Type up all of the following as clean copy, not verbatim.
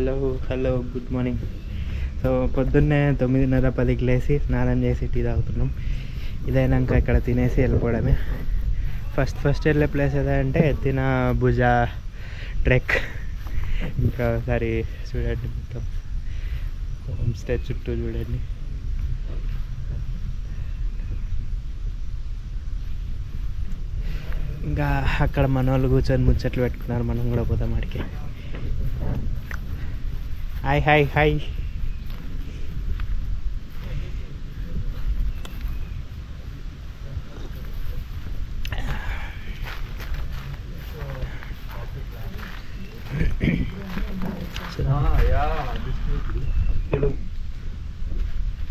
Hello hello good morning. So పొద్దున్నే 9:30-10కి లేచి స్నానం చేసి టీ తాగుతున్నాం. ఇదైనాక ఇక్కడ తినేసి వెళ్ళిపోవడమే. ఫస్ట్ వెళ్ళే ప్లేస్ ఏదంటే ఎత్తిన భుజ ట్రెక్. ఇంకా ఒకసారి చూడండి, మొత్తం హోమ్ స్టే చుట్టూ చూడండి. ఇంకా అక్కడ మన వాళ్ళు కూర్చొని ముచ్చట్లు పెట్టుకున్నారు, మనం కూడా పోతాం అడికి. Hi hi hi.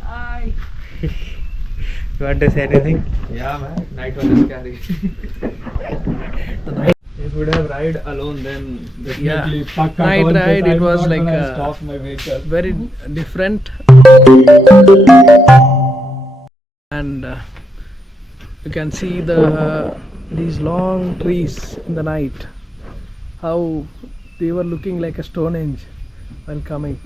Hi. You want to say anything? Yeah, man. Night one is scary. If would have ride alone, then definitely Night ride, it was like stop my vehicle. very different, and you can see these long trees in the night, how they were looking like a Stonehenge when coming.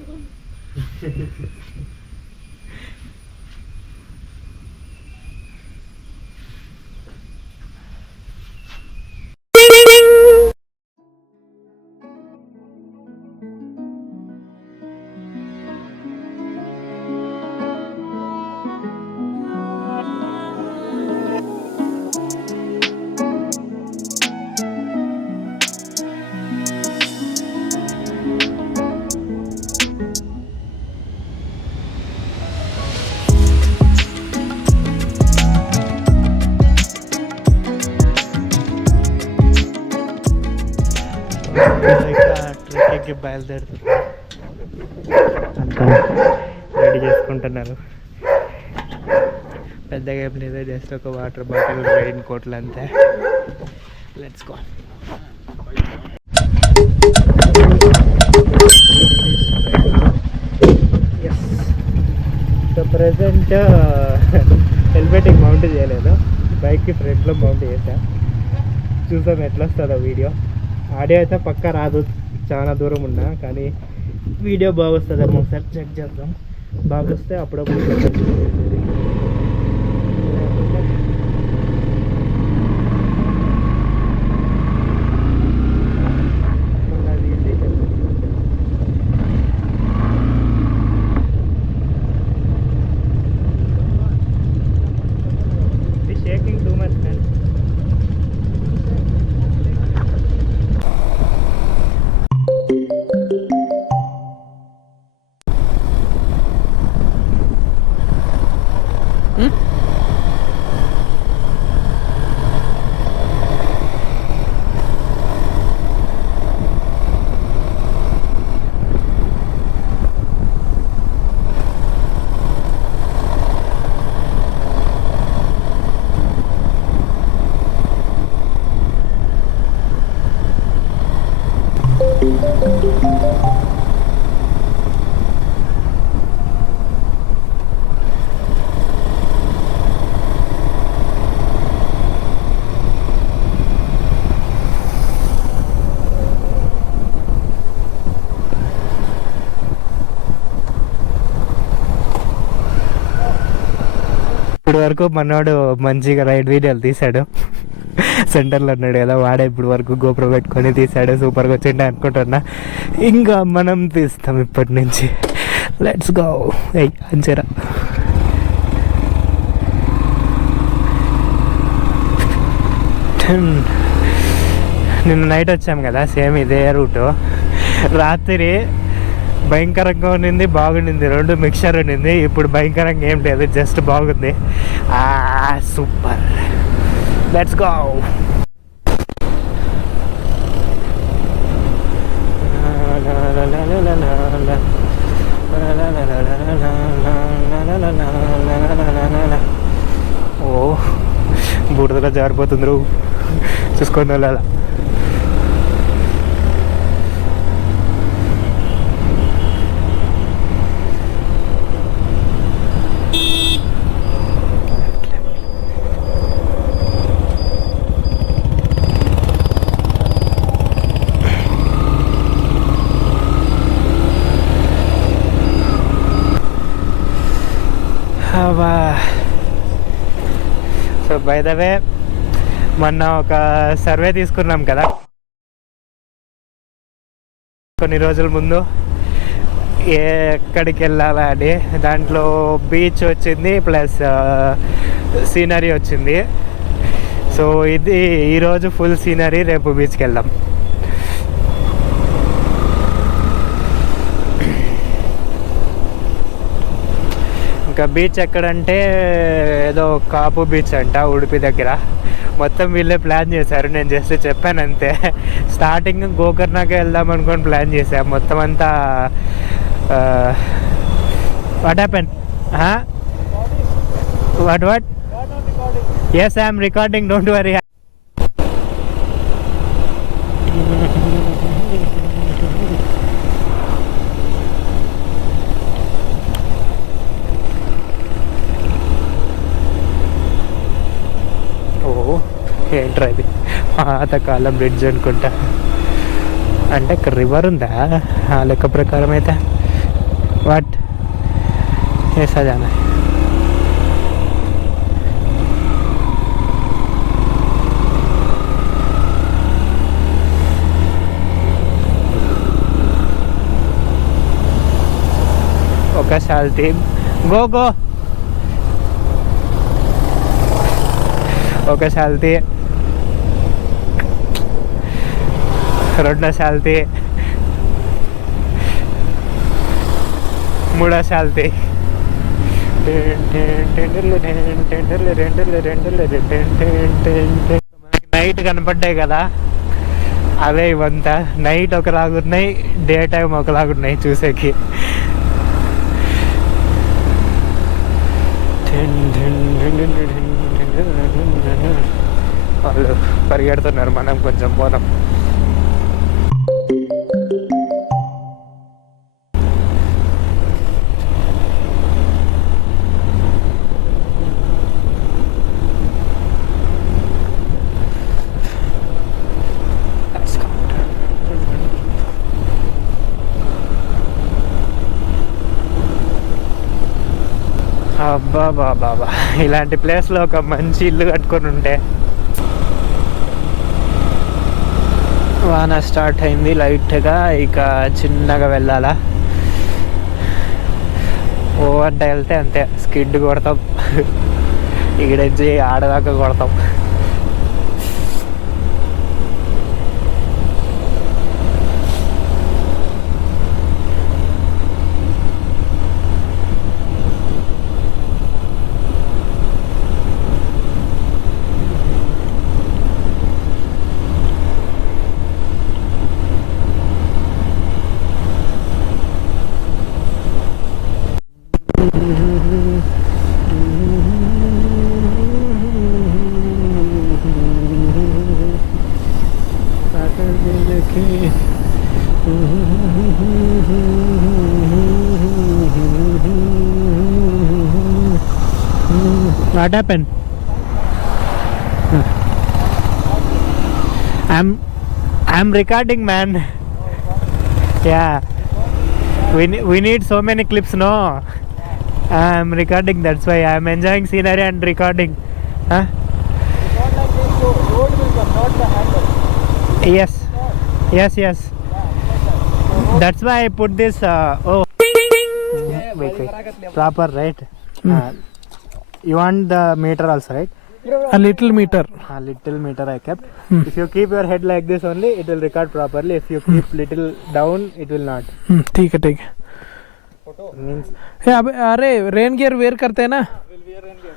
ట్రెక్కి బయలుదేరుతున్నారు, అంతా రెడీ చేసుకుంటున్నారు. పెద్దగా ఏం లేదు, జస్ట్ ఒక water bottle, rain కోట్లు అంతే. Let's go. So present helmet mount చేయలేదు, బైక్కి ఫ్రంట్లో మౌంట్ చేశా. చూసాం ఎట్లా వస్తుందో వీడియో. ఆడియో అయితే పక్కా రాదు, చాలా దూరం ఉన్నా, కానీ వీడియో బాగా వస్తుందేమో ఒకసారి చెక్ చేద్దాం. బాగా వస్తే అప్పుడప్పుడు షేకింగ్ టూ మచ్ మ్యాన్. ఇప్పుడు వరకు మనోడు మంచిగా రైడ్ వీడియోలు తీశాడు, సెంటర్లో ఉన్నాడు కదా, వాడే ఇప్పుడు వరకు గోప్రో పెట్టుకొని తీశాడు, సూపర్గా వచ్చిండే అనుకుంటున్నా. ఇంకా మనం తీస్తాం ఇప్పటి నుంచి. Let's go. అంచరా నిన్న నైట్ వచ్చాం కదా, సేమ్ ఇదే రూటు. రాత్రి భయంకరంగా ఉండింది, బాగుండింది, రెండు మిక్చర్ ఉండింది. ఇప్పుడు భయంకరంగా ఏం లేదు, జస్ట్ బాగుంది. సూపర్. Let's go. ఓ బుడదలో జారిపోతుంది, చూసుకొని వెళ్ళాల. బై ద వే మొన్న ఒక సర్వే తీసుకున్నాం కదా కొన్ని రోజుల ముందు, ఎక్కడికి వెళ్ళాలా అని. దాంట్లో బీచ్ వచ్చింది ప్లస్ సీనరీ వచ్చింది. సో ఇది ఈరోజు ఫుల్ సీనరీ, రేపు బీచ్కి వెళ్దాం. ఇంకా బీచ్ ఎక్కడంటే ఏదో కాపు బీచ్ అంట, ఉడిపి దగ్గర. మొత్తం వీళ్ళే ప్లాన్ చేశారు, నేను జస్ట్ చెప్పాను అంతే. స్టార్టింగ్ గోకర్ణకే వెళ్దాం అనుకొని ప్లాన్ చేశాం. మొత్తం అంతా what happen? What? Yes, I'm recording, don't worry. ఏంట్రా ఇది? పాతకాలం బ్రిడ్జ్ అనుకుంటా. అంటే ఇక్కడ రివర్ ఉందా ఆ లెక్క ప్రకారం అయితే? వాట్ ఏసా జానా? ఒక శాల్తీ గో గో, ఒక శాల్తీ, రెండో శాల్తీ, మూడో శాల్తీ. నైట్ కనపడ్డాయి కదా, అవే ఇవంతా. నైట్ ఒకలాగున్నాయి, డే టైం ఒకలాగున్నాయి చూసేకి. వాళ్ళు పరిగెడుతున్నారు, మనం కొంచెం పోదాం. అబ్బా బాబా, ఇలాంటి ప్లేస్లో ఒక మంచి ఇల్లు కట్టుకొని ఉంటే. వాన స్టార్ట్ అయింది లైట్గా, ఇక చిన్నగా వెళ్ళాలా. ఓ అంటే వెళ్తే అంతే, స్కిడ్ కొడతాం. ఇక్కడెచ్చి ఆడదాకా కొడతాం. What happened? I'm recording, man. Yeah, we need so many clips, no? I'm recording, that's why I'm enjoying scenery and recording. Huh? Yes. That's why I put this. Wait. Proper, right? You want the meter also, right? A little meter. A little meter I kept. If you keep your head like this only, it will record properly. If you keep little down, it will not. ठीक है. Means. Yeah, अरे rain gear where करते हैं ना? Will wear rain gear.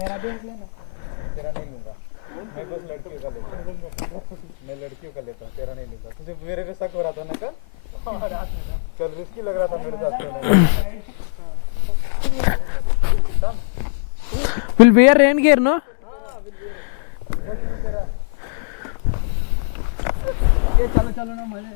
मेरा भी लेना. तेरा नहीं लूंगा. मैं बस लड़कियों का लेता हूँ. मैं लड़कियों का लेता हूँ, तेरा नहीं लूंगा. तुझे मेरे पे शक हो रहा था ना कल? कल रिस्की लग रहा था मेरे साथ. Will wear rain gear, no? चलो ना मजे.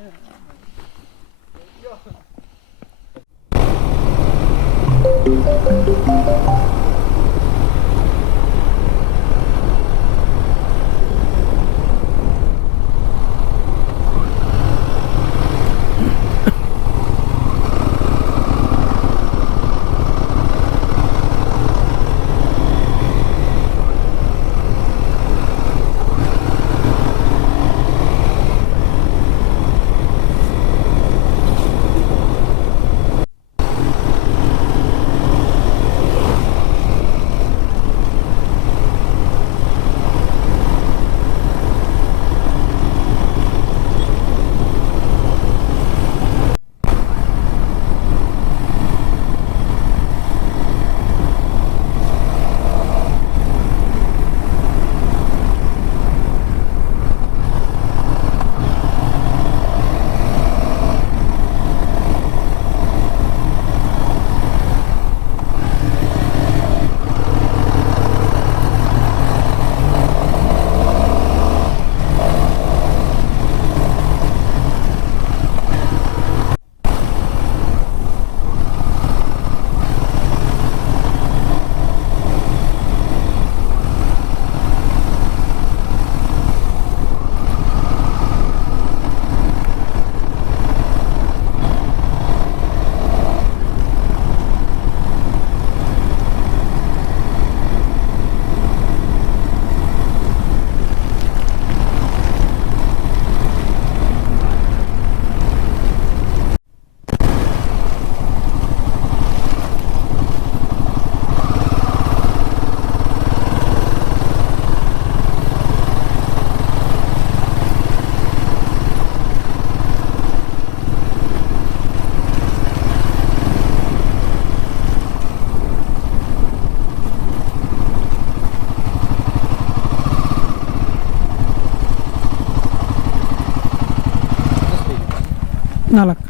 ನಾಲ್ಕು